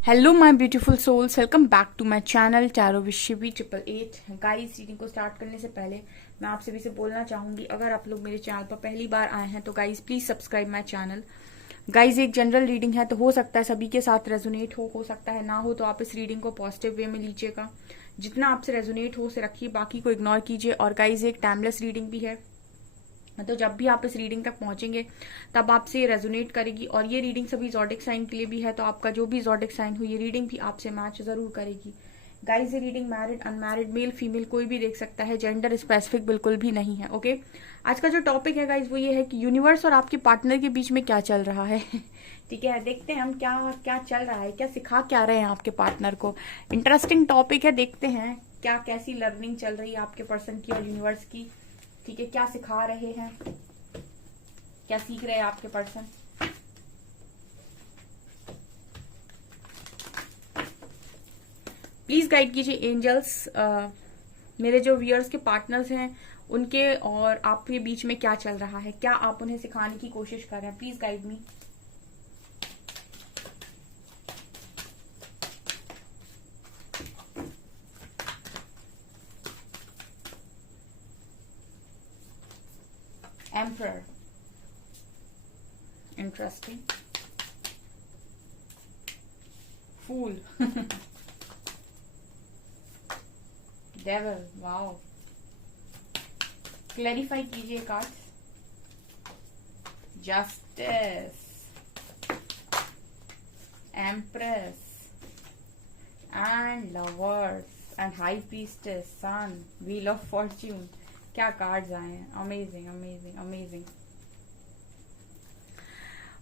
Hello my beautiful souls, welcome back to my channel tarot with Shivi 888। Guys, reading को start करने से पहले मैं आपसे भी से बोलना चाहूंगी, अगर आप लोग मेरे चैनल पर पहली बार आए हैं तो guys please subscribe my channel. Guys, एक जनरल रीडिंग है तो हो सकता है सभी के साथ रेजोनेट हो सकता है ना हो, तो आप इस रीडिंग को पॉजिटिव वे में लीजिएगा। जितना आपसे रेजोनेट हो उसे रखिए, बाकी को इग्नोर कीजिए। और गाइस, एक टाइमलेस रीडिंग भी है, तो जब भी आप इस रीडिंग तक पहुंचेंगे तब आपसे रेजोनेट करेगी। और ये रीडिंग सभी जॉडिक साइन के लिए भी है, तो आपका जो भी जॉडिक साइन हो ये रीडिंग भी आपसे मैच जरूर करेगी। गाइस, ये reading married unmarried male female कोई भी देख सकता है, जेंडर स्पेसिफिक बिल्कुल भी नहीं है। ओके, आज का जो टॉपिक है गाइस वो ये है कि यूनिवर्स और आपके पार्टनर के बीच में क्या चल रहा है। ठीक है, देखते हैं हम क्या क्या चल रहा है, क्या सिखा क्या रहे हैं आपके पार्टनर को। इंटरेस्टिंग टॉपिक है, देखते हैं क्या कैसी लर्निंग चल रही है आपके पर्सन की और यूनिवर्स की। ठीक है, क्या सिखा रहे हैं, क्या सीख रहे हैं आपके पर्सन। प्लीज गाइड कीजिए एंजल्स, मेरे जो व्यूअर्स के पार्टनर्स हैं उनके और आपके बीच में क्या चल रहा है, क्या आप उन्हें सिखाने की कोशिश कर रहे हैं। Please guide me. Emperor, interesting. Fool, devil, wow. Clarify कीजिए cards. Justice, empress and lovers and high priestess, sun, wheel of fortune. क्या कार्ड्स आए हैं, amazing amazing amazing.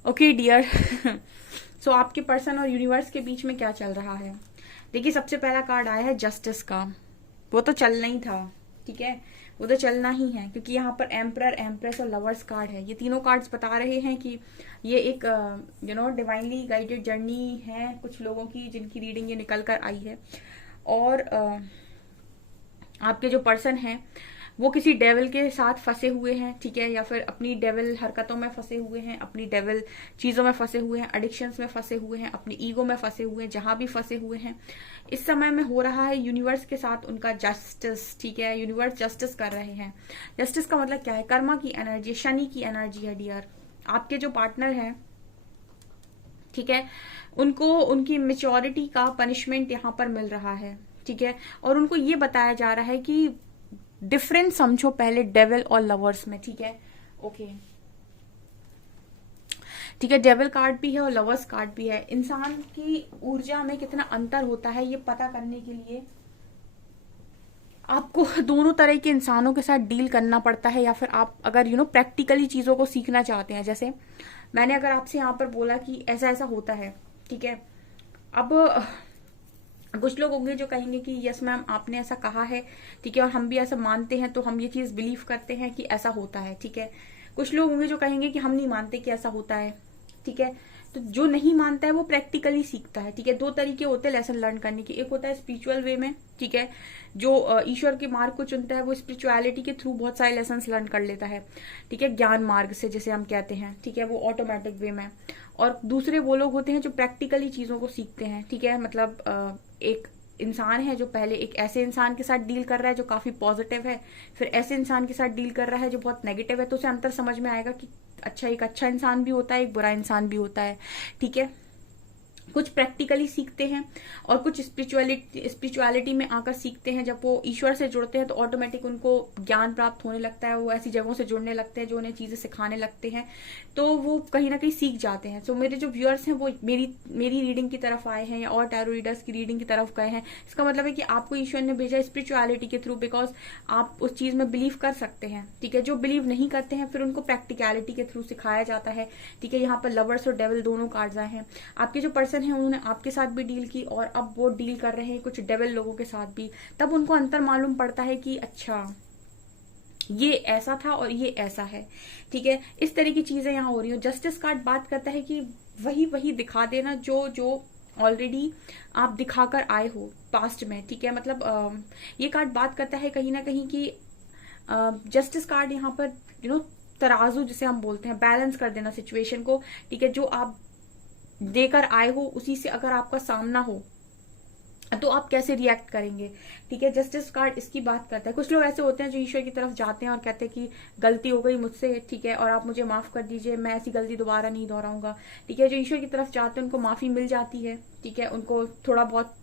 Okay dear, so आपके पर्सन और यूनिवर्स के बीच में क्या चल रहा है। देखिए, सबसे पहला कार्ड आया है जस्टिस का। वो तो चलना ही था, ठीक है, वो तो चलना ही है, क्योंकि यहाँ पर एम्परर, एम्प्रेस और लवर्स कार्ड है। ये तीनों कार्ड्स बता रहे हैं कि ये एक डिवाइनली गाइडेड जर्नी है कुछ लोगों की, जिनकी रीडिंग ये निकल कर आई है। और आपके जो पर्सन हैं वो किसी डेविल के साथ फंसे हुए हैं, ठीक है, या फिर अपनी डेविल हरकतों में फंसे हुए हैं, अपनी डेविल चीजों में फंसे हुए हैं, एडिक्शंस में फंसे हुए हैं, अपनी ईगो में फंसे हुए हैं, जहां भी फंसे हुए हैं। इस समय में हो रहा है यूनिवर्स के साथ उनका जस्टिस, ठीक है, यूनिवर्स जस्टिस कर रहे हैं। जस्टिस का मतलब क्या है, कर्मा की एनर्जी, शनि की एनर्जी है डियर। आपके जो पार्टनर है, ठीक है, उनको उनकी मेच्योरिटी का पनिशमेंट यहाँ पर मिल रहा है, ठीक है, और उनको ये बताया जा रहा है कि डिफरेंस समझो पहले डेविल और लवर्स में, ठीक है। ओके, ठीक है, डेविल कार्ड भी है और लवर्स कार्ड भी है। इंसान की ऊर्जा में कितना अंतर होता है ये पता करने के लिए आपको दोनों तरह के इंसानों के साथ डील करना पड़ता है, या फिर आप अगर प्रैक्टिकली चीजों को सीखना चाहते हैं। जैसे मैंने अगर आपसे यहाँ पर बोला कि ऐसा ऐसा होता है, ठीक है, अब कुछ लोग होंगे जो कहेंगे कि यस मैम आपने ऐसा कहा है, ठीक है, और हम भी ऐसा मानते हैं, तो हम ये चीज बिलीव करते हैं कि ऐसा होता है, ठीक है। कुछ लोग होंगे जो कहेंगे कि हम नहीं मानते कि ऐसा होता है, ठीक है। तो जो नहीं मानता है वो प्रैक्टिकली सीखता है, ठीक है। दो तरीके होते हैं लेसन लर्न करने के, एक होता है स्पिरिचुअल वे में, ठीक है, जो ईश्वर के मार्ग को चुनता है वो स्पिरिचुअलिटी के थ्रू बहुत सारे लेसन लर्न कर लेता है, ठीक है, ज्ञान मार्ग से जिसे हम कहते हैं, ठीक है, वो ऑटोमेटिक वे में। और दूसरे वो लोग होते हैं जो प्रैक्टिकली चीजों को सीखते हैं, ठीक है, मतलब एक इंसान है जो पहले एक ऐसे इंसान के साथ डील कर रहा है जो काफी पॉजिटिव है, फिर ऐसे इंसान के साथ डील कर रहा है जो बहुत नेगेटिव है, तो उसे अंतर समझ में आएगा कि अच्छा, एक अच्छा इंसान भी होता है, एक बुरा इंसान भी होता है, ठीक है। कुछ प्रैक्टिकली सीखते हैं और कुछ स्पिरिचुअलिटी में आकर सीखते हैं। जब वो ईश्वर से जुड़ते हैं तो ऑटोमेटिक उनको ज्ञान प्राप्त होने लगता है, वो ऐसी जगहों से जुड़ने लगते हैं जो उन्हें चीजें सिखाने लगते हैं, तो वो कहीं ना कहीं सीख जाते हैं। सो मेरे जो व्यूअर्स हैं वो मेरी रीडिंग की तरफ आए हैं या और टैरो रीडर्स की रीडिंग की तरफ गए हैं, इसका मतलब है कि आपको ईश्वर ने भेजा स्पिरिचुअलिटी के थ्रू, बिकॉज आप उस चीज में बिलीव कर सकते हैं, ठीक है। जो बिलीव नहीं करते हैं फिर उनको प्रैक्टिकलिटी के थ्रू सिखाया जाता है, ठीक है। यहाँ पर लवर्स और डेविल दोनों कार्ड्स आए हैं। आपके जो पर्सन है उन्होंने आपके साथ भी डील की और अब वो डील कर रहे हैं कुछ डेविल लोगों के साथ भी, तब उनको अंतर मालूम पड़ता है कि अच्छा ये ऐसा था और ये ऐसा है, ठीक है। इस तरह की चीजें यहाँ हो रही हो। जस्टिस कार्ड बात करता है कि वही वही दिखा देना जो जो ऑलरेडी आप दिखाकर आए हो पास्ट में, ठीक है। मतलब ये कार्ड बात करता है कहीं ना कहीं कि जस्टिस कार्ड यहाँ पर तराजू जिसे हम बोलते हैं, बैलेंस कर देना सिचुएशन को, ठीक है। जो आप देकर आए हो उसी से अगर आपका सामना हो तो आप कैसे रिएक्ट करेंगे। ठीक है, जस्टिस कार्ड इसकी बात करता है। कुछ लोग ऐसे होते हैं जो ईश्वर की तरफ जाते हैं और कहते हैं कि गलती हो गई मुझसे, ठीक है, और आप मुझे माफ कर दीजिए, मैं ऐसी गलती दोबारा नहीं दोहराऊंगा। ठीक है, जो ईश्वर की तरफ जाते हैं उनको माफी मिल जाती है। ठीक है, उनको थोड़ा बहुत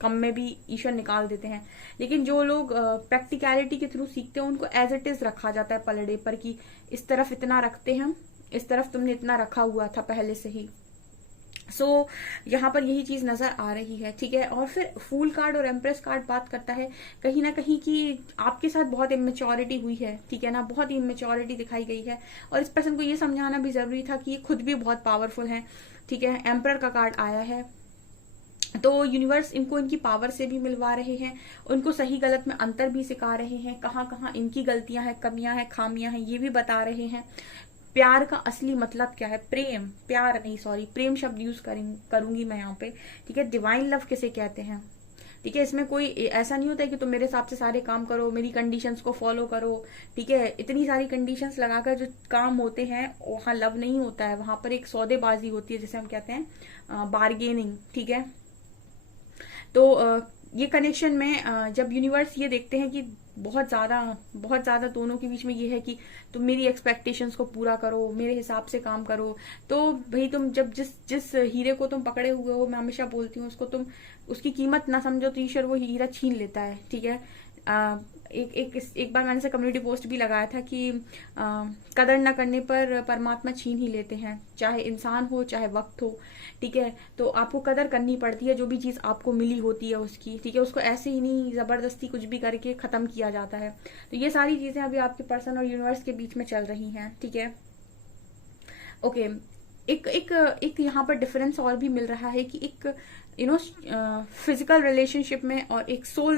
कम में भी ईश्वर निकाल देते हैं। लेकिन जो लोग प्रैक्टिकलिटी के थ्रू सीखते हैं उनको एज इट इज रखा जाता है पलड़े पर, कि इस तरफ इतना रखते हैं, इस तरफ तुमने इतना रखा हुआ था पहले से ही। यहाँ पर यही चीज नजर आ रही है। ठीक है, और फिर फूल कार्ड और एम्प्रेस कार्ड बात करता है कहीं ना कहीं कि आपके साथ बहुत इमेच्योरिटी हुई है। ठीक है ना, बहुत इमेच्योरिटी दिखाई गई है, और इस पर्सन को ये समझाना भी जरूरी था कि ये खुद भी बहुत पावरफुल है। ठीक है, एम्पर का कार्ड आया है, तो यूनिवर्स इनको इनकी पावर से भी मिलवा रहे हैं, उनको सही गलत में अंतर भी सिखा रहे हैं, कहाँ कहाँ इनकी गलतियां हैं, कमियां हैं, खामियां हैं, ये भी बता रहे हैं। प्यार का असली मतलब क्या है, प्रेम, प्यार नहीं, सॉरी, प्रेम शब्द यूज करूंगी मैं यहाँ पे। ठीक है, डिवाइन लव किसे कहते हैं। ठीक है, इसमें कोई ऐसा नहीं होता है कि तुम मेरे हिसाब से सारे काम करो, मेरी कंडीशंस को फॉलो करो। ठीक है, इतनी सारी कंडीशंस लगाकर जो काम होते हैं वहां लव नहीं होता है, वहां पर एक सौदेबाजी होती है, जिसे हम कहते हैं बार्गेनिंग। ठीक है, तो ये कनेक्शन में जब यूनिवर्स ये देखते हैं कि बहुत ज्यादा दोनों के बीच में ये है कि तुम मेरी एक्सपेक्टेशंस को पूरा करो, मेरे हिसाब से काम करो, तो भाई तुम जब जिस जिस हीरे को तुम पकड़े हुए हो, मैं हमेशा बोलती हूँ, उसको तुम उसकी कीमत ना समझो तो ईश्वर वो हीरा छीन लेता है। ठीक है, एक बार मैंने से कम्युनिटी पोस्ट भी लगाया था कि कदर न करने पर परमात्मा छीन ही लेते हैं, चाहे इंसान हो चाहे वक्त हो। ठीक है, तो आपको कदर करनी पड़ती है जो भी चीज आपको मिली होती है उसकी। ठीक है, उसको ऐसे ही नहीं जबरदस्ती कुछ भी करके खत्म किया जाता है। तो ये सारी चीजें अभी आपके पर्सन और यूनिवर्स के बीच में चल रही हैं। ठीक है, ओके, एक एक एक यहाँ पर डिफरेंस और भी मिल रहा है कि एक फिजिकल रिलेशनशिप में और एक सोल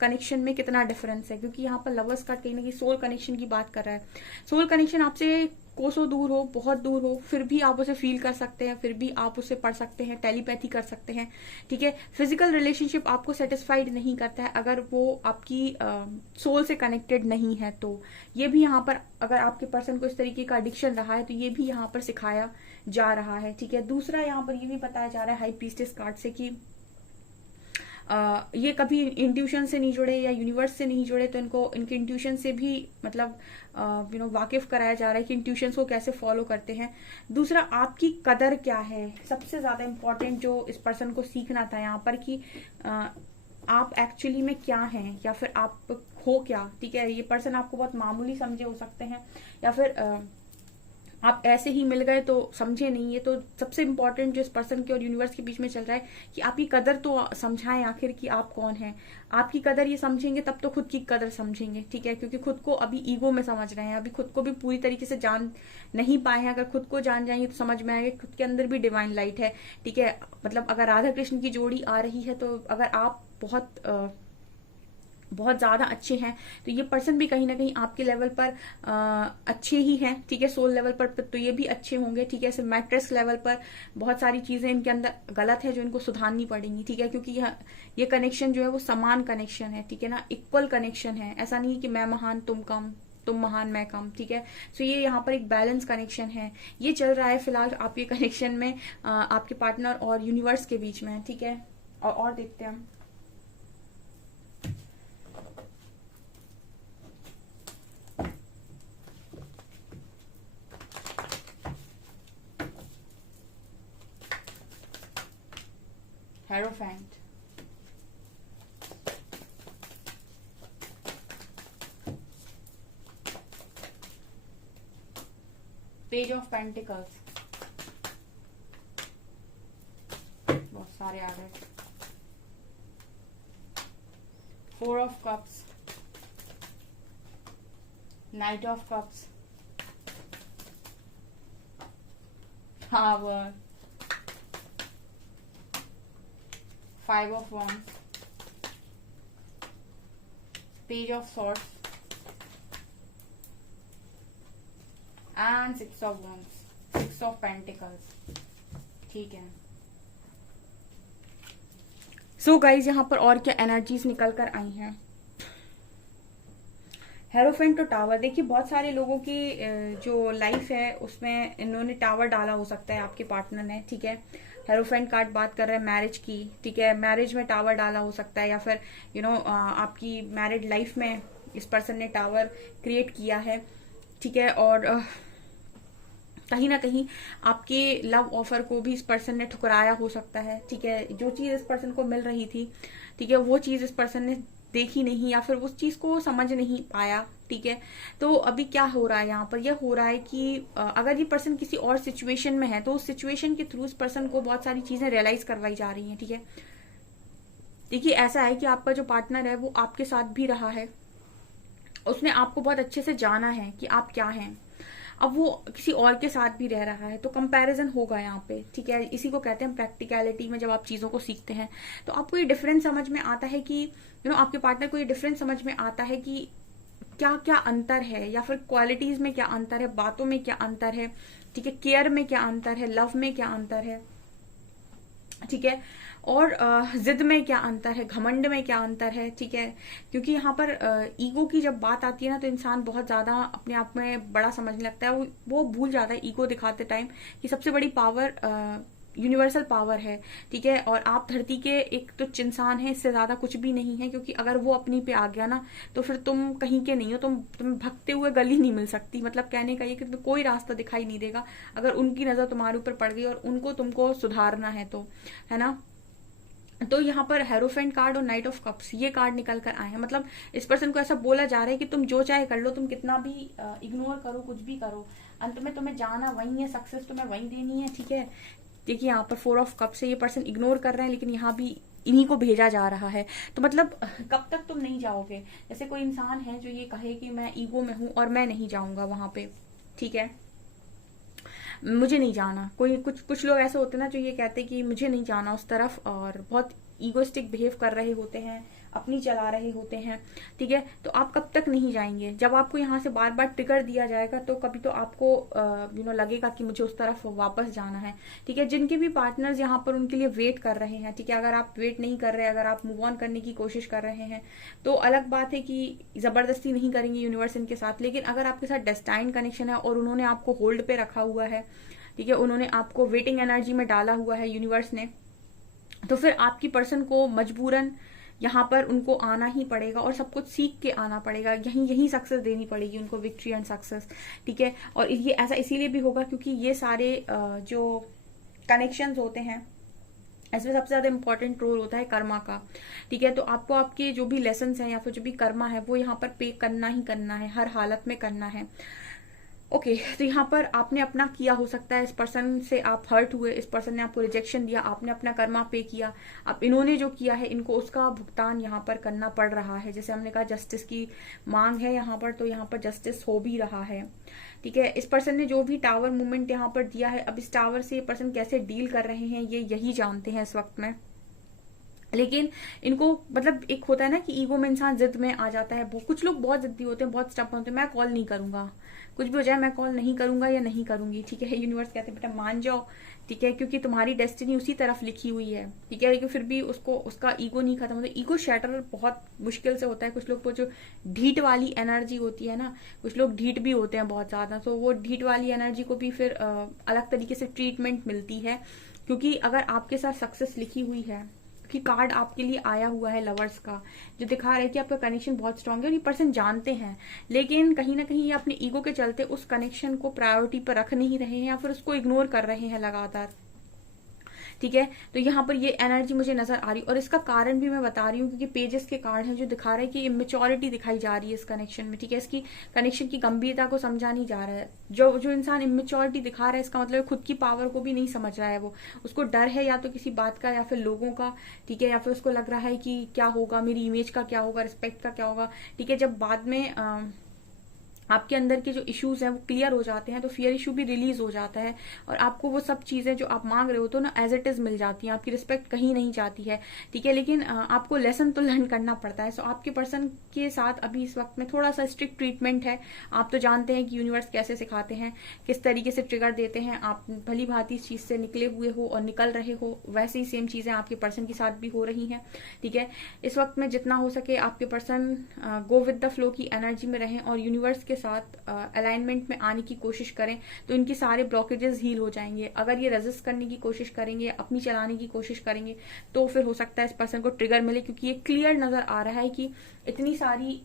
कनेक्शन में कितना डिफरेंस है, क्योंकि यहाँ पर लवर्स कार्ड कहीं ना कहीं सोल कनेक्शन की बात कर रहा है। सोल कनेक्शन आपसे कोसों दूर हो, बहुत दूर हो, फिर भी आप उसे फील कर सकते हैं, फिर भी आप उसे पढ़ सकते हैं, टेलीपैथी कर सकते हैं। ठीक है, फिजिकल रिलेशनशिप आपको सेटिस्फाइड नहीं करता है अगर वो आपकी सोल से कनेक्टेड नहीं है। तो ये भी यहाँ पर, अगर आपके पर्सन को इस तरीके का एडिक्शन रहा है तो ये भी यहाँ पर सिखाया जा रहा है। ठीक है, दूसरा यहाँ पर ये भी बताया जा रहा है हाई प्रीस्टेस कार्ड से कि ये कभी इंट्यूशन से नहीं जुड़े या यूनिवर्स से नहीं जुड़े, तो इनको इनके इंट्यूशन से भी मतलब वाकिफ कराया जा रहा है कि इंट्यूशन को कैसे फॉलो करते हैं। दूसरा, आपकी कदर क्या है, सबसे ज्यादा इंपॉर्टेंट जो इस पर्सन को सीखना था यहाँ पर कि आप एक्चुअली में क्या हैं या फिर आप हो क्या। ठीक है, ये पर्सन आपको बहुत मामूली समझे हो सकते हैं, या फिर आप ऐसे ही मिल गए तो समझे नहीं। है तो सबसे इंपॉर्टेंट जो इस पर्सन के और यूनिवर्स के बीच में चल रहा है कि आपकी कदर तो समझाएं आखिर कि आप कौन हैं। आपकी कदर ये समझेंगे तब तो खुद की कदर समझेंगे। ठीक है, क्योंकि खुद को अभी ईगो में समझ रहे हैं, अभी खुद को भी पूरी तरीके से जान नहीं पाए हैं। अगर खुद को जान जाएंगे तो समझ में आएगा खुद के अंदर भी डिवाइन लाइट है। ठीक है, मतलब अगर राधा कृष्ण की जोड़ी आ रही है तो अगर आप बहुत ज्यादा अच्छे हैं तो ये पर्सन भी कहीं ना कहीं आपके लेवल पर अच्छे ही हैं। ठीक है, सोल लेवल पर तो ये भी अच्छे होंगे। ठीक है, सिर्फ मैट्रेस लेवल पर बहुत सारी चीजें इनके अंदर गलत है जो इनको सुधारनी पड़ेंगी। ठीक है, क्योंकि ये कनेक्शन जो है वो समान कनेक्शन है। ठीक है ना, इक्वल कनेक्शन है, ऐसा नहीं कि मैं महान तुम कम, तुम महान मैं कम। ठीक है, सो ये यहाँ पर एक बैलेंस कनेक्शन है, ये चल रहा है फिलहाल आपके कनेक्शन में आपके पार्टनर और यूनिवर्स के बीच में। ठीक है, और देखते हैं हम। Hierophant, Page of Pentacles, बहुत सारे आ गए। Four of Cups, Knight of Cups, Tower, Five of Wands, Page of Swords and Six of Wands, Six of Pentacles। ठीक है, सो गाइज यहाँ पर और क्या एनर्जीज निकल कर आई हैं। हेरोफेंट और टावर, देखिए बहुत सारे लोगों की जो लाइफ है उसमें इन्होंने टावर डाला हो सकता है आपके पार्टनर ने, ठीक है। हेरोफेंट कार्ड बात कर रहे हैं मैरिज की, ठीक है। मैरिज में टावर डाला हो सकता है, या फिर आपकी मैरिड लाइफ में इस पर्सन ने टावर क्रिएट किया है, ठीक है। और कहीं ना कहीं आपके लव ऑफर को भी इस पर्सन ने ठुकराया हो सकता है, ठीक है। जो चीज इस पर्सन को मिल रही थी, ठीक है, वो चीज इस पर्सन ने देखी नहीं या फिर उस चीज को समझ नहीं पाया, ठीक है। तो अभी क्या हो रहा है यहाँ पर, यह हो रहा है कि अगर ये पर्सन किसी और सिचुएशन में है तो उस सिचुएशन के थ्रू इस पर्सन को बहुत सारी चीजें रियलाइज करवाई जा रही हैं, ठीक है। देखिए ऐसा है कि आपका जो पार्टनर है वो आपके साथ भी रहा है, उसने आपको बहुत अच्छे से जाना है कि आप क्या हैं। अब वो किसी और के साथ भी रह रहा है तो कंपैरिजन होगा यहाँ पे, ठीक है। इसी को कहते हैं प्रैक्टिकलिटी में जब आप चीजों को सीखते हैं तो आपको ये डिफरेंस समझ में आता है कि आपके पार्टनर को ये डिफरेंस समझ में आता है कि क्या क्या अंतर है, या फिर क्वालिटीज में क्या अंतर है, बातों में क्या अंतर है, ठीक है, केयर में क्या अंतर है, लव में क्या अंतर है, ठीक है। और जिद में क्या अंतर है, घमंड में क्या अंतर है, ठीक है। क्योंकि यहाँ पर ईगो की जब बात आती है ना तो इंसान बहुत ज्यादा अपने आप में बड़ा समझने लगता है, वो भूल जाता है ईगो दिखाते टाइम कि सबसे बड़ी पावर यूनिवर्सल पावर है, ठीक है। और आप धरती के एक तुच्छ इंसान है, इससे ज्यादा कुछ भी नहीं है। क्योंकि अगर वो अपनी पे आ गया ना तो फिर तुम कहीं के नहीं हो, तुम्हें भगते हुए गली नहीं मिल सकती। मतलब कहने का ये कि तुम्हें कोई रास्ता दिखाई नहीं देगा अगर उनकी नजर तुम्हारे ऊपर पड़ गई और उनको तुमको सुधारना है तो, है ना। तो यहाँ पर हेरोफेंट कार्ड और नाइट ऑफ कप्स ये कार्ड निकल कर आए हैं। मतलब इस पर्सन को ऐसा बोला जा रहा है कि तुम जो चाहे कर लो, तुम कितना भी इग्नोर करो, कुछ भी करो, अंत में तुम्हें जाना वही है, सक्सेस तुम्हें वही देनी है, ठीक है। देखिए यहाँ पर 4 ऑफ कप से ये पर्सन इग्नोर कर रहे हैं, लेकिन यहाँ भी इन्हीं को भेजा जा रहा है। तो मतलब कब तक तुम नहीं जाओगे। जैसे कोई इंसान है जो ये कहे कि मैं ईगो में हूं और मैं नहीं जाऊंगा वहां पे, ठीक है, मुझे नहीं जाना। कोई कुछ लोग ऐसे होते हैं ना जो ये कहते हैं कि मुझे नहीं जाना उस तरफ, और बहुत ईगोइस्टिक बिहेव कर रहे होते हैं, अपनी चला रहे होते हैं, ठीक है। तो आप कब तक नहीं जाएंगे। जब आपको यहाँ से बार बार ट्रिगर दिया जाएगा तो कभी तो आपको लगेगा कि मुझे उस तरफ वापस जाना है, ठीक है। जिनके भी पार्टनर्स यहाँ पर उनके लिए वेट कर रहे हैं, ठीक है, अगर आप वेट नहीं कर रहे, अगर आप मूव ऑन करने की कोशिश कर रहे हैं तो अलग बात है कि जबरदस्ती नहीं करेंगे यूनिवर्स इनके साथ। लेकिन अगर आपके साथ डेस्टाइन कनेक्शन है और उन्होंने आपको होल्ड पे रखा हुआ है, ठीक है, उन्होंने आपको वेटिंग एनर्जी में डाला हुआ है यूनिवर्स ने, तो फिर आपकी पर्सन को मजबूरन यहाँ पर उनको आना ही पड़ेगा और सब कुछ सीख के आना पड़ेगा। यही सक्सेस देनी पड़ेगी उनको, विक्ट्री एंड सक्सेस, ठीक है। और ये ऐसा इसीलिए भी होगा क्योंकि ये सारे जो कनेक्शंस होते हैं इसमें सबसे ज्यादा इंपॉर्टेंट रोल होता है कर्मा का, ठीक है। तो आपको आपके जो भी लेसन है या फिर जो भी कर्मा है वो यहाँ पर पे करना ही करना है, हर हालत में करना है। ओके तो यहाँ पर आपने अपना किया, हो सकता है इस पर्सन से आप हर्ट हुए, इस पर्सन ने आपको रिजेक्शन दिया, आपने अपना कर्मा पे किया, अब इन्होंने जो किया है इनको उसका भुगतान यहाँ पर करना पड़ रहा है। जैसे हमने कहा जस्टिस की मांग है यहाँ पर, तो यहाँ पर जस्टिस हो भी रहा है, ठीक है। इस पर्सन ने जो भी टावर मूवमेंट यहाँ पर दिया है, अब इस टावर से ये पर्सन कैसे डील कर रहे हैं ये यही जानते हैं इस वक्त में। लेकिन इनको मतलब एक होता है ना कि ईगो में इंसान जिद में आ जाता है। कुछ लोग बहुत जिद्दी होते हैं, बहुत स्टप होते हैं, मैं कॉल नहीं करूंगा, कुछ भी हो जाए मैं कॉल नहीं करूंगा या नहीं करूंगी, ठीक है। यूनिवर्स कहते हैं बेटा मान जाओ, ठीक है, क्योंकि तुम्हारी डेस्टिनी उसी तरफ लिखी हुई है, ठीक है। लेकिन फिर भी उसका ईगो नहीं खत्म होता। ईगो शैटर बहुत मुश्किल से होता है। कुछ लोग को जो ढीठ वाली एनर्जी होती है ना, कुछ लोग ढीठ भी होते हैं बहुत ज्यादा, तो वो ढीठ वाली एनर्जी को भी फिर अलग तरीके से ट्रीटमेंट मिलती है। क्योंकि अगर आपके साथ सक्सेस लिखी हुई है, कि कार्ड आपके लिए आया हुआ है लवर्स का, जो दिखा रहा है कि आपका कनेक्शन बहुत स्ट्रांग है और ये पर्सन जानते हैं, लेकिन कहीं ना कहीं ये अपने ईगो के चलते उस कनेक्शन को प्रायोरिटी पर रख नहीं रहे हैं या फिर उसको इग्नोर कर रहे हैं लगातार, ठीक है। तो यहाँ पर ये एनर्जी मुझे नजर आ रही और इसका कारण भी मैं बता रही हूँ क्योंकि पेजेस के कार्ड है जो दिखा रहा है कि इमेच्योरिटी दिखाई जा रही है इस कनेक्शन में, ठीक है। इसकी कनेक्शन की गंभीरता को समझा नहीं जा रहा है। जो इंसान इमेच्योरिटी दिखा रहा है इसका मतलब खुद की पावर को भी नहीं समझ रहा है। वो उसको डर है या तो किसी बात का या फिर लोगों का, ठीक है, या फिर उसको लग रहा है कि क्या होगा, मेरी इमेज का क्या होगा, रिस्पेक्ट का क्या होगा, ठीक है। जब बाद में आपके अंदर के जो इश्यूज हैं वो क्लियर हो जाते हैं, तो फियर इशू भी रिलीज हो जाता है और आपको वो सब चीजें जो आप मांग रहे हो तो ना एज इट इज मिल जाती हैं, आपकी रिस्पेक्ट कहीं नहीं जाती है, ठीक है। लेकिन आपको लेसन तो लर्न करना पड़ता है। सो आपके पर्सन के साथ अभी इस वक्त में थोड़ा सा स्ट्रिक्ट ट्रीटमेंट है। आप तो जानते हैं कि यूनिवर्स कैसे सिखाते हैं, किस तरीके से ट्रिगर देते हैं। आप भली भांति इस चीज से निकले हुए हो और निकल रहे हो, वैसे ही सेम चीजें आपके पर्सन के साथ भी हो रही हैं, ठीक है। इस वक्त में जितना हो सके आपके person go with the flow की एनर्जी में रहें और यूनिवर्स के साथ अलाइनमेंट में आने की कोशिश करें, तो इनके सारे ब्लॉकेजेस हील हो जाएंगे। अगर ये रेजिस्ट करने की कोशिश करेंगे, अपनी चलाने की कोशिश करेंगे, तो फिर हो सकता है इस पर्सन को ट्रिगर मिले, क्योंकि ये क्लियर नजर आ रहा है कि इतनी सारी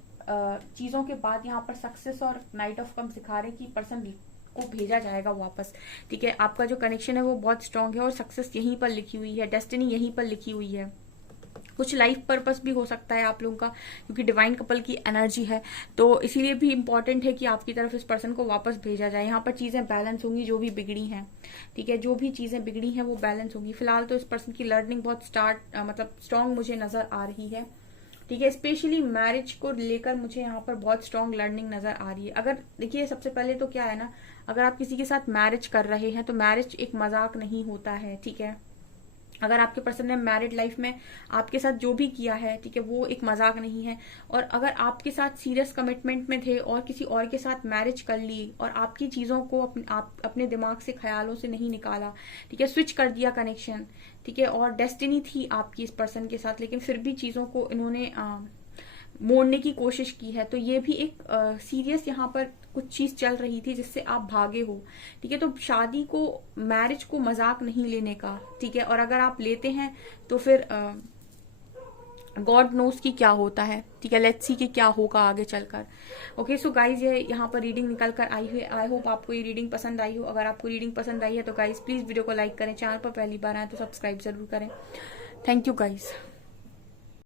चीजों के बाद यहाँ पर सक्सेस और नाइट ऑफ कप सिखा रहे हैं कि पर्सन को भेजा जाएगा वापस, ठीक है। आपका जो कनेक्शन है वो बहुत स्ट्रांग है और सक्सेस यहीं पर लिखी हुई है, डेस्टिनी यहीं पर लिखी हुई है। कुछ लाइफ पर्पस भी हो सकता है आप लोगों का, क्योंकि डिवाइन कपल की एनर्जी है, तो इसीलिए भी इंपॉर्टेंट है कि आपकी तरफ इस पर्सन को वापस भेजा जाए। यहाँ पर चीजें बैलेंस होंगी जो भी बिगड़ी हैं, ठीक है। जो भी चीजें बिगड़ी हैं वो बैलेंस होंगी। फिलहाल तो इस पर्सन की लर्निंग बहुत मतलब स्ट्रांग मुझे नजर आ रही है, ठीक है। स्पेशली मैरिज को लेकर मुझे यहाँ पर बहुत स्ट्रांग लर्निंग नजर आ रही है। अगर देखिए सबसे पहले तो क्या है ना, अगर आप किसी के साथ मैरिज कर रहे हैं तो मैरिज एक मजाक नहीं होता है, ठीक है। अगर आपके पर्सन ने मैरिड लाइफ में आपके साथ जो भी किया है, ठीक है, वो एक मजाक नहीं है। और अगर आपके साथ सीरियस कमिटमेंट में थे और किसी और के साथ मैरिज कर ली और आपकी चीजों को आप अपने दिमाग से, ख्यालों से नहीं निकाला, ठीक है, स्विच कर दिया कनेक्शन, ठीक है, और डेस्टिनी थी आपकी इस पर्सन के साथ, लेकिन फिर भी चीजों को इन्होंने मोड़ने की कोशिश की है, तो ये भी एक सीरियस यहाँ पर कुछ चीज चल रही थी जिससे आप भागे हो, ठीक है। तो शादी को, मैरिज को मजाक नहीं लेने का, ठीक है। और अगर आप लेते हैं तो फिर गॉड नोस की क्या होता है, ठीक है। लेट्स सी कि क्या होगा आगे चलकर। ओके, सो गाइज ये यहाँ पर रीडिंग निकल कर आई हुई। आई होप आपको ये रीडिंग पसंद आई हो। अगर आपको रीडिंग पसंद आई है तो गाइज प्लीज वीडियो को लाइक करें, चैनल पर पहली बार आए तो सब्सक्राइब जरूर करें। Thank you guys.